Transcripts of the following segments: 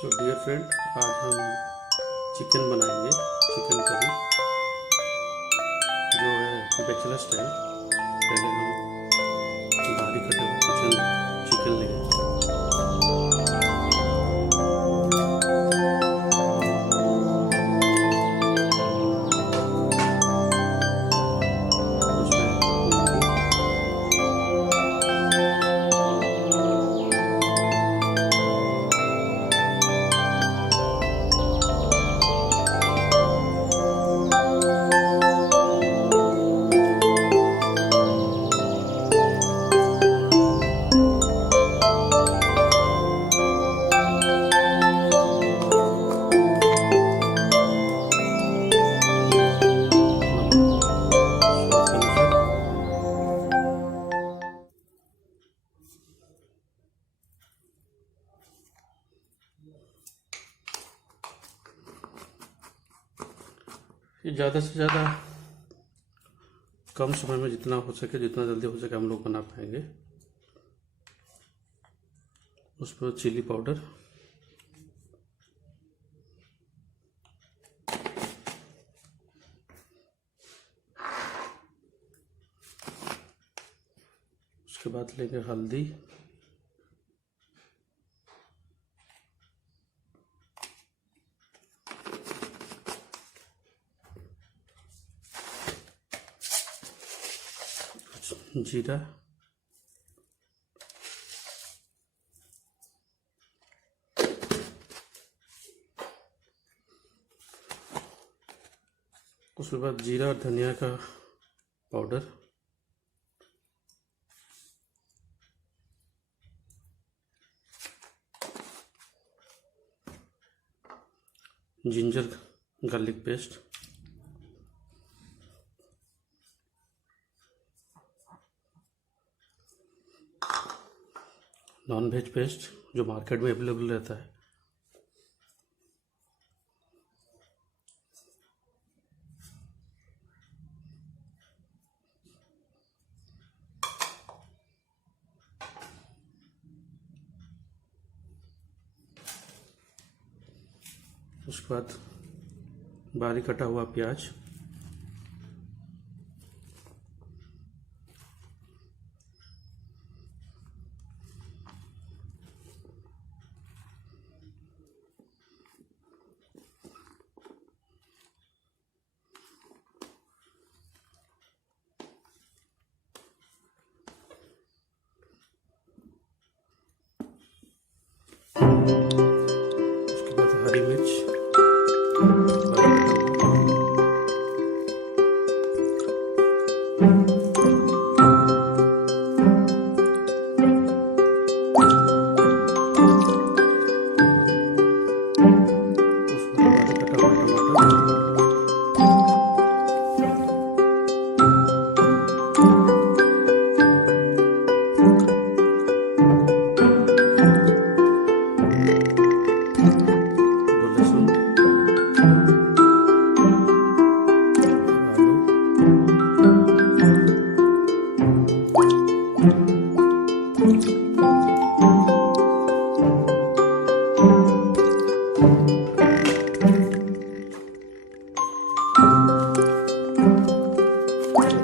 So dear friend, आज हम chicken बनाएंगे। चिकन करी जो है बैचलर स्टाइल। पहले हम बारीक कटे हुए चिकन लेंगे। ये ज़्यादा से ज़्यादा कम समय में जितना हो सके, जितना जल्दी हो सके हम लोग बना पाएंगे। उस पर चिली पाउडर, उसके बाद लेंगे हल्दी, जीरा, उसके बाद जीरा और धनिया का powder, ginger garlic paste, non veg paste जो मार्केट में अवेलेबल रहता है, उसके बाद बारीक कटा हुआ प्याज, उसके बाद हरी मिर्च,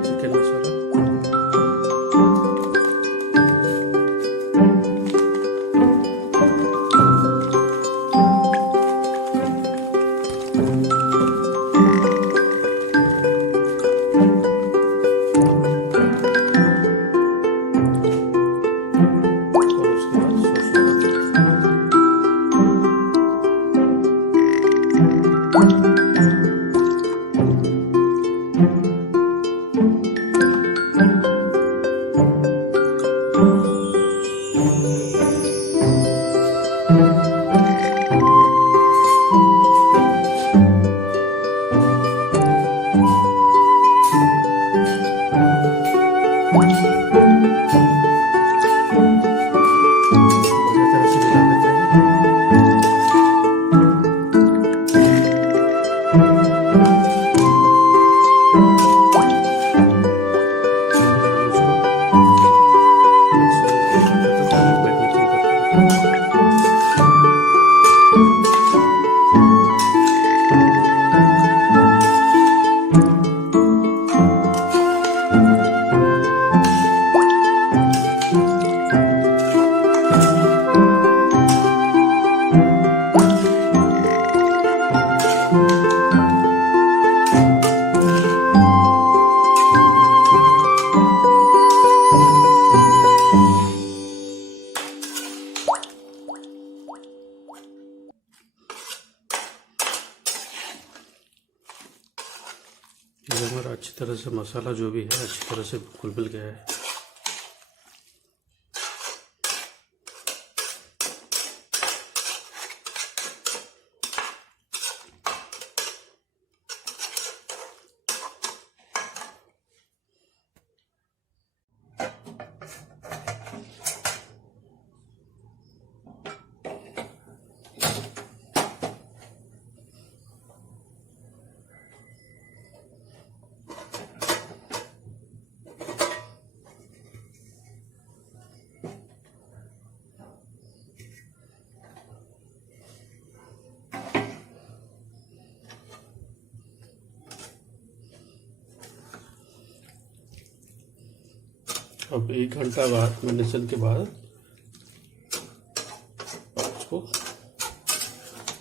चिकन मसाला, और उसके बाद बढ़िया तरह से मिला लेते हैं। तरह से मसाला जो भी है अच्छी तरह से घुल मिल गया है। अब 1 घंटा बाद मैरिनेशन के बाद उसको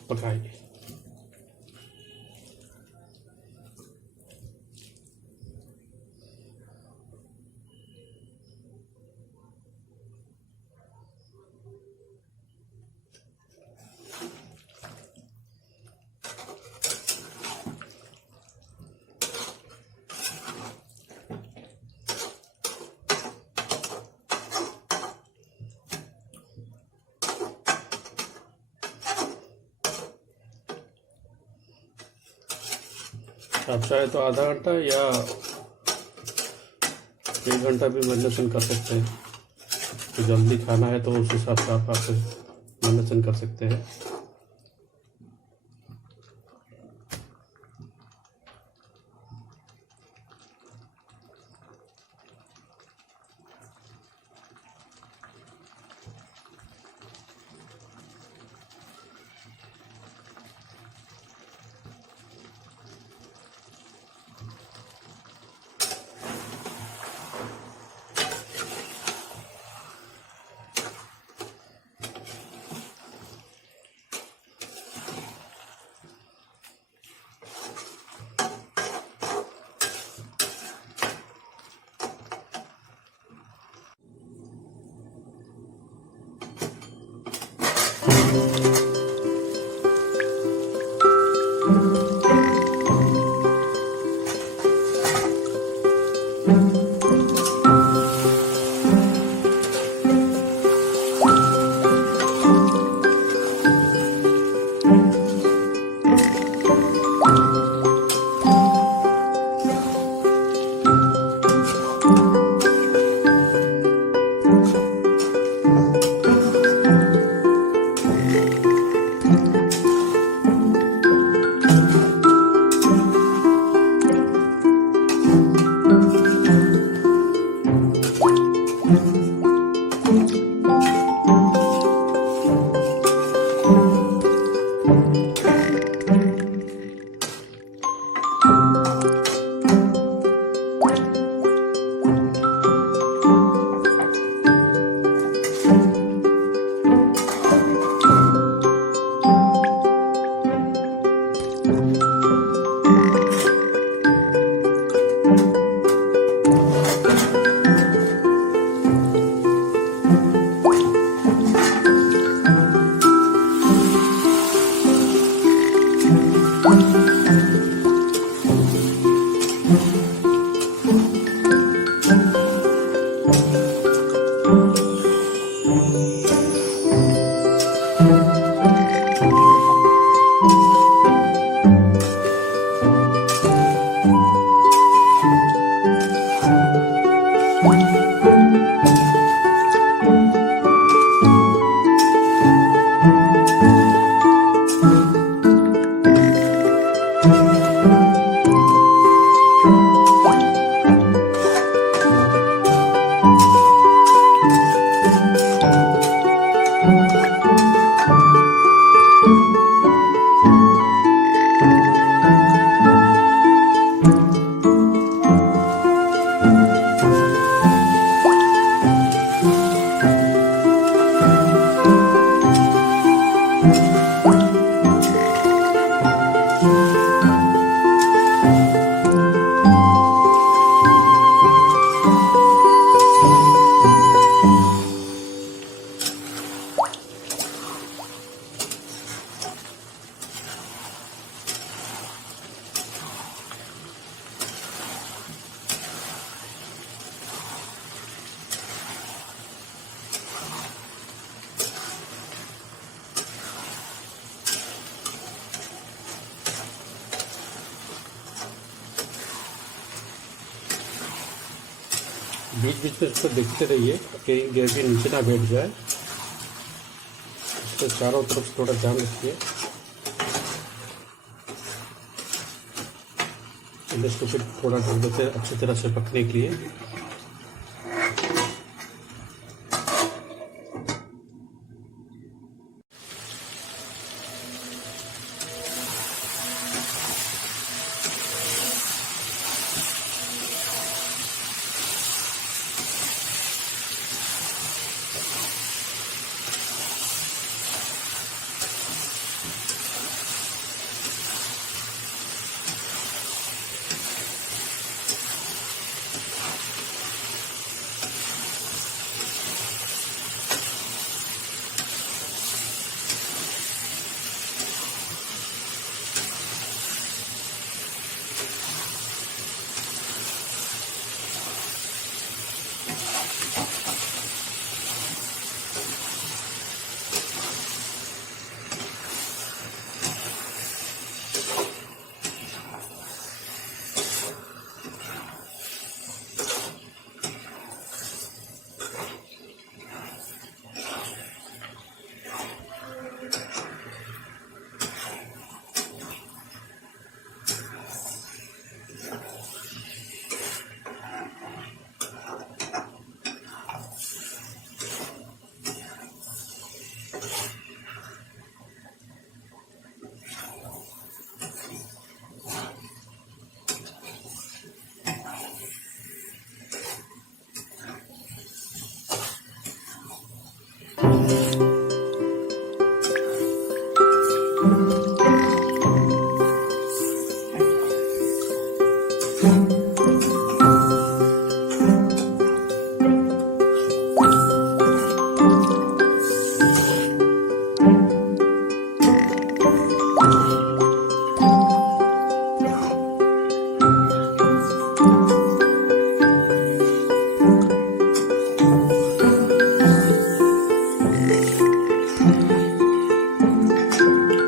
पकाएंगे। आप चाहे तो आधा घंटा या 1 घंटा भी मैरिनेशन कर सकते हैं। तो जल्दी खाना है तो उस हिसाब से आप मैरिनेशन कर सकते हैं। बीच बीच में इसको देखते रहिए कि ग्रेवी नीचे ना बैठ जाए। इसको चारों तरफ से थोड़ा ध्यान रखिए। इसको फिर थोड़ा ढक देते अच्छी तरह से पकने के लिए।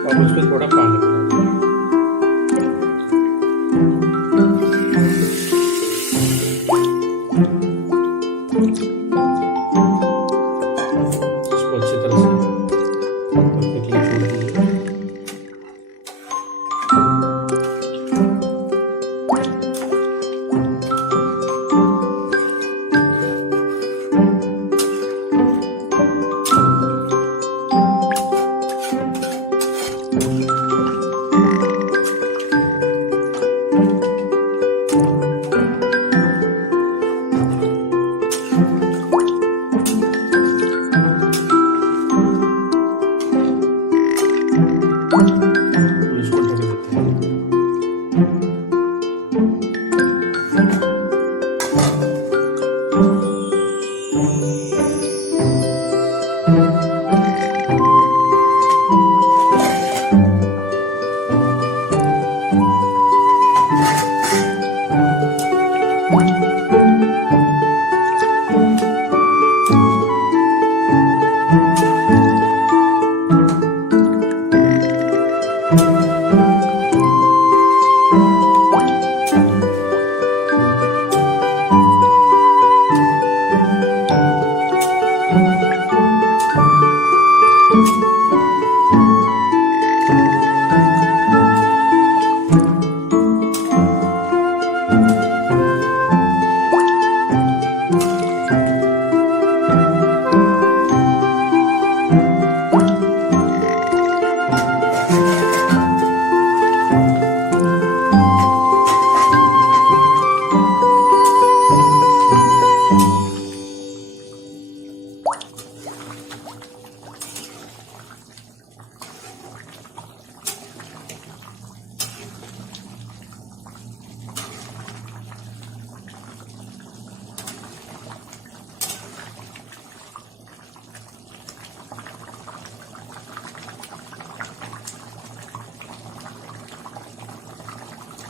अब उसमें थोड़ा पानी मिलाएंगे। इसको अच्छी तरह से पकने के लिए छोड़ दीजिए। इसको ढक देते हैं।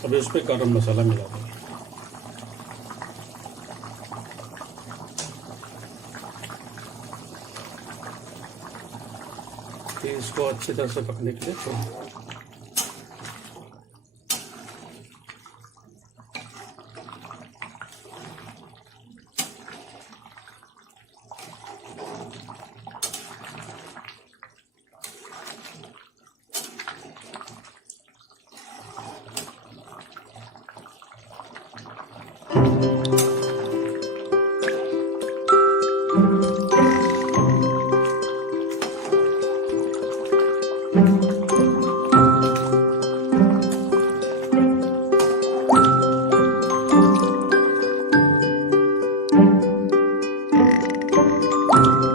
अब इस पे गरम मसाला मिला देंगे। फिर इसको अच्छी तरह से पकने के लिए छोड़ दें। हैं।